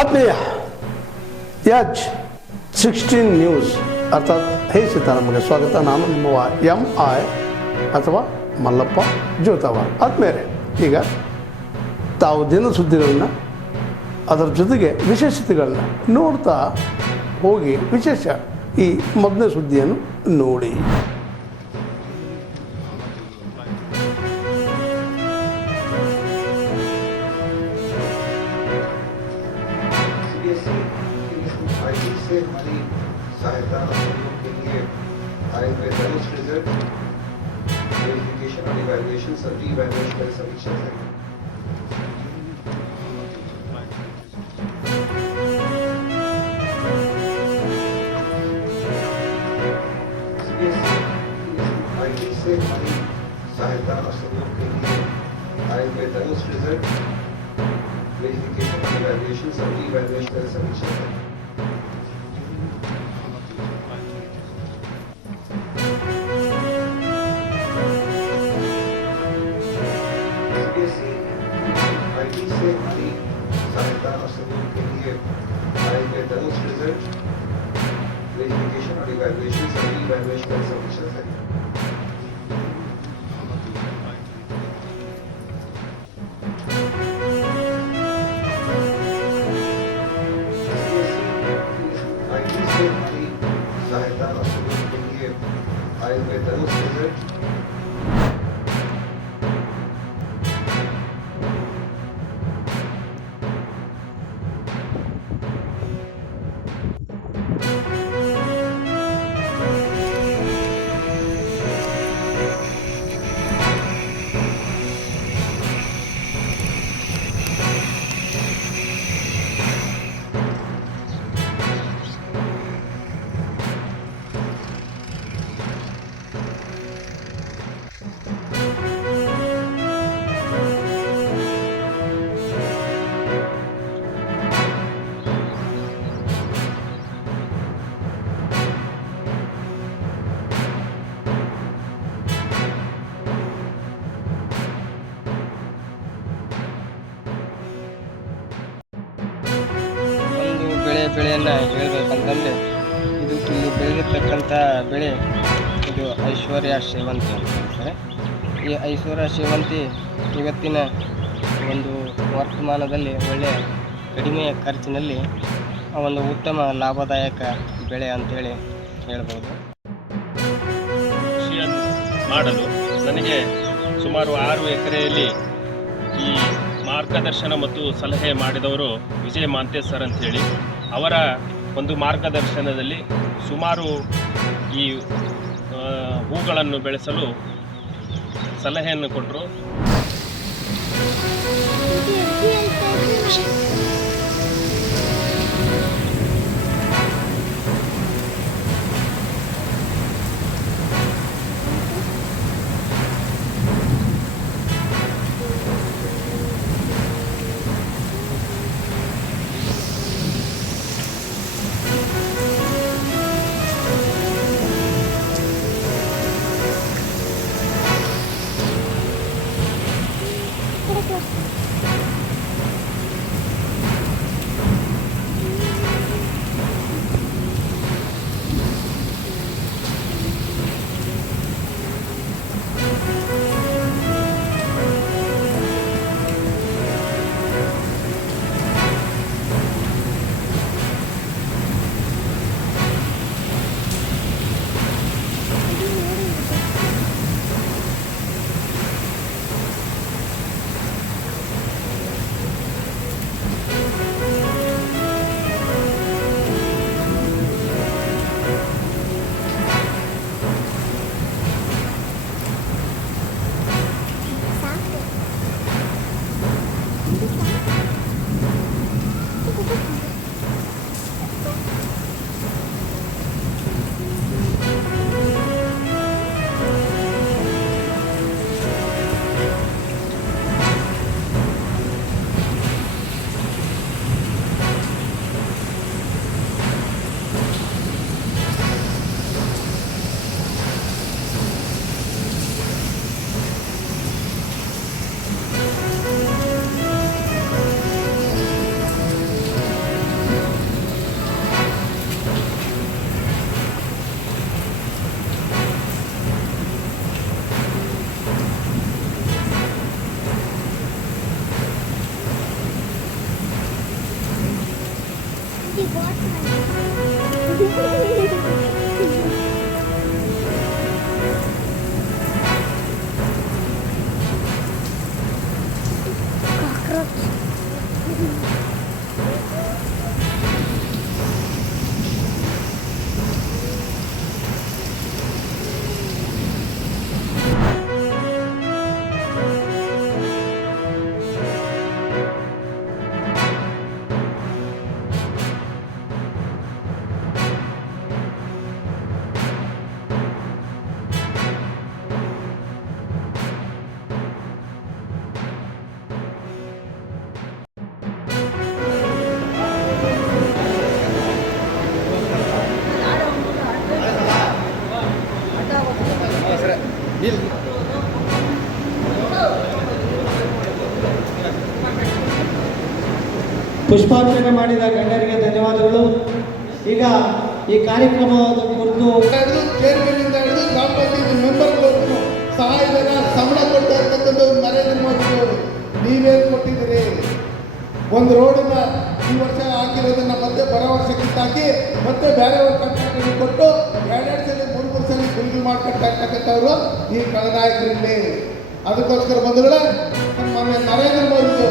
ಆತ್ಮೀಯ H16 news ಅರ್ಥಾತ್ ಹೇ ಸೀತಾರಾಮಗೆ ಸ್ವಾಗತ. ನಾನು ನಿಮ್ಮವ MI ಅಥವಾ ಮಲ್ಲಪ್ಪ ಜೋತಾವಾರ್. ಆದ್ಮೇಲೆ ಈಗ ತಾವು ದಿನ ಸುದ್ದಿಗಳನ್ನ ಅದರ ಜೊತೆಗೆ ವಿಶೇಷತೆಗಳನ್ನ ನೋಡ್ತಾ ಹೋಗಿ ವಿಶೇಷ ಈ ಮೊದಲನೇ ಸುದ್ದಿಯನ್ನು ನೋಡಿ. से हमारी सहायता के लिए आए हुए बैलेंस रिजल्ट वेरिफिकेशन और इवैल्यूएशन सभी इवैल्यूएशन का समीक्षा है. सीबीएसई से हमारी सहायता और सहयोग के लिए आए हुए बैलेंस रिजल्ट वेरिफिकेशन और इवैल्यूएशन सभी इवैल्यूएशन का समीक्षा है. से हमारी सहायता और सहयोग के लिए आए हुए बैलेंस रिजल्ट वेरिफिकेशन और इवैल्यूएशन सभी इवैल्यूएशन का समीक्षा है. से हमारी सहायता और सहयोग के लिए आए हुए बैलेंस रिजल्ट ಬೆಳೆಯನ್ನು ಹೇಳಬೇಕಂತಂದರೆ ಇದು ಇಲ್ಲಿ ಬೆಳೆದಿರ್ತಕ್ಕಂಥ ಬೆಳೆ ಇದು ಐಶ್ವರ್ಯ ಸೇವಂತಿ ಅಂತ ಹೇಳ್ತಾರೆ. ಈ ಐಶ್ವರ್ಯ ಸೇವಂತಿ ಇವತ್ತಿನ ಒಂದು ವರ್ತಮಾನದಲ್ಲಿ ಒಳ್ಳೆಯ ಕಡಿಮೆ ಖರ್ಚಿನಲ್ಲಿ ಒಂದು ಉತ್ತಮ ಲಾಭದಾಯಕ ಬೆಳೆ ಅಂತೇಳಿ ಹೇಳ್ಬೋದು. ಕೃಷಿಯನ್ನು ಮಾಡಲು ನನಗೆ ಸುಮಾರು 6 ಎಕರೆಯಲ್ಲಿ ಈ ಮಾರ್ಗದರ್ಶನ ಮತ್ತು ಸಲಹೆ ಮಾಡಿದವರು ವಿಜಯ್ ಮಾಂತೇಶ್ ಸರ್ ಅಂಥೇಳಿ, ಅವರ ಒಂದು ಮಾರ್ಗದರ್ಶನದಲ್ಲಿ ಸುಮಾರು ಈ ಹೂಗಳನ್ನು ಬೆಳೆಸಲು ಸಲಹೆಯನ್ನು ಕೊಟ್ಟರು. ಪುಷ್ಪಾರ್ಚನೆ ಮಾಡಿದ ಗಣ್ಯರಿಗೆ ಧನ್ಯವಾದಗಳು. ಈಗ ಈ ಕಾರ್ಯಕ್ರಮದ ಕುರಿತು ಚೇರ್ಮನ್ನಿಂದ ಹಿಡಿದು ಗ್ರಾಮ ಪಂಚಾಯತ್ ಮೆಂಬರ್ಗಳು ಸಹಾಯಧನ ಸಂಬಳ ಕೊಡ್ತಾ ಇರ್ತಕ್ಕಂಥ ನರೇಂದ್ರ ಮೋದಿ ಅವರು ನೀವೇನು ಕೊಟ್ಟಿದ್ದೀರಿ? ಒಂದು ರೋಡನ್ನ ಈ ವರ್ಷ ಹಾಕಿರೋದನ್ನ ಮತ್ತೆ ಬರೋ ವರ್ಷ ಕಿತ್ತಾಕಿ ಮತ್ತೆ ಬೇರೆಯವ್ರ ಕಾಂಟ್ರಾಕ್ಟ್ ಕೊಟ್ಟು ಎರಡೆರಡು ಸಲ ಮೂರು ಸಲ ಗುಲ್ಗಿ ಮಾಡ್ಕೊಳ್ತಾ ಇರ್ತಕ್ಕಂಥವ್ರು ಈ ಕಳನಾಯಕರಲ್ಲಿ. ಅದಕ್ಕೋಸ್ಕರ ಬಂಧುಗಳೇ, ಮಾನ್ಯ ನರೇಂದ್ರ ಮೋದಿ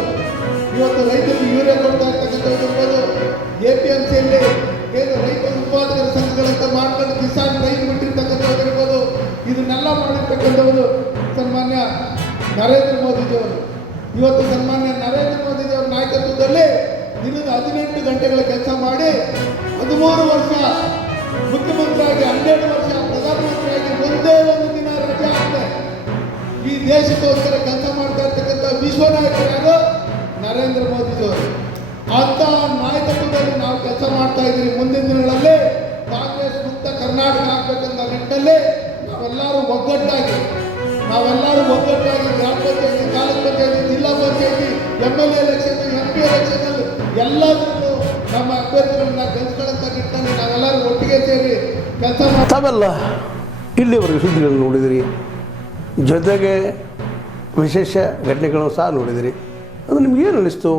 ಇವತ್ತು ರೈತರಿಗೆ ಯೂರಿಯಾ ಕೊಡ್ತಾ ಇರ್ತಕ್ಕಂಥದ್ದು ಇರ್ಬೋದು, APMCಯಲ್ಲಿ ಏನು ರೈತ ಉತ್ಪಾದಕರ ಸಂಘಗಳಂತ ಮಾಡ್ಕೊಂಡು ಕಿಸಾನ್ ರೈತ ಬಿಟ್ಟಿರ್ತಕ್ಕಂಥದ್ದು ಇರ್ಬೋದು, ಇದನ್ನೆಲ್ಲ ಮಾಡಿರ್ತಕ್ಕಂಥದ್ದು ಸನ್ಮಾನ್ಯ ನರೇಂದ್ರ ಮೋದಿಜಿಯವರು. ಇವತ್ತು ಸನ್ಮಾನ್ಯ ನರೇಂದ್ರ ಮೋದಿಜಿಯವರ ನಾಯಕತ್ವದಲ್ಲಿ ದಿನದ 18 ಗಂಟೆಗಳ ಕೆಲಸ ಮಾಡಿ 13 ವರ್ಷ ಮುಖ್ಯಮಂತ್ರಿಯಾಗಿ 12 ವರ್ಷ ಪ್ರಧಾನಮಂತ್ರಿಯಾಗಿ ಒಂದೇ ಒಂದು ದಿನ ರಜೆ ಆಗದೆ ಈ ದೇಶಕ್ಕೋಸ್ಕರ ಕೆಲಸ ಮಾಡ್ತಾ ಇರ್ತಕ್ಕಂಥ ವಿಶ್ವ ನಾಯಕರಾದ ನರೇಂದ್ರ ಮೋದಿಜಿಯವರು. ಅಂತ ನಾಯಕತ್ವದಲ್ಲಿ ನಾವು ಕೆಲಸ ಮಾಡ್ತಾ ಇದ್ದೀವಿ. ಮುಂದಿನ ದಿನಗಳಲ್ಲಿ ಕಾಂಗ್ರೆಸ್ ಮುಕ್ತ ಕರ್ನಾಟಕ ಆಗ್ಬೇಕಂತ ನಿಟ್ಟಿನಲ್ಲಿ ನಾವೆಲ್ಲರೂ ಒಗ್ಗಟ್ಟಾಗಿ ಗ್ರಾಮ ಪಂಚಾಯತಿ, ತಾಲೂಕು ಪಂಚಾಯತಿ, ಜಿಲ್ಲಾ ಪಂಚಾಯತಿ, MLA ಎಲೆಕ್ಷನ್, MP ಎಲೆಕ್ಷನ್ ಎಲ್ಲದಕ್ಕೂ ನಮ್ಮ ಅಭ್ಯರ್ಥಿಗಳನ್ನ ಗೆಲ್ಸ್ಕೊಳ್ಳೋಂಥ ನಿಟ್ಟಿನಲ್ಲಿ ನಾವೆಲ್ಲರೂ ಒಟ್ಟಿಗೆ ಸೇರಿ ಕೆಲಸ ಮಾಡಿ ತಾವೆಲ್ಲ ಇಲ್ಲಿವರೆಗೆ ಸುದ್ದಿಗಳನ್ನು ನೋಡಿದಿರಿ, ಜೊತೆಗೆ ವಿಶೇಷ ಘಟನೆಗಳನ್ನು ಸಹ ನೋಡಿದಿರಿ. ಅದು ನಿಮ್ಗೇನು ಅನ್ನಿಸ್ತು?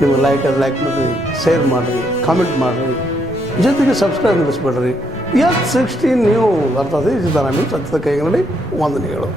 ನಿಮಗೆ ಲೈಕ್ ಮಾಡಿರಿ, ಶೇರ್ ಮಾಡಿರಿ, ಕಾಮೆಂಟ್ ಮಾಡಿರಿ, ಜೊತೆಗೆ ಸಬ್ಸ್ಕ್ರೈಬ್ ಮಾಡಿಸ್ಬೇಡ್ರಿ. H16 ನ್ಯೂಸ್ ಅರ್ಥಾತ್ ಸಿದ್ದರಾಮಯ್ಯ ಸತ್ಯದ ಕೈಗಳಲ್ಲಿ ವಂದನೆಗಳು.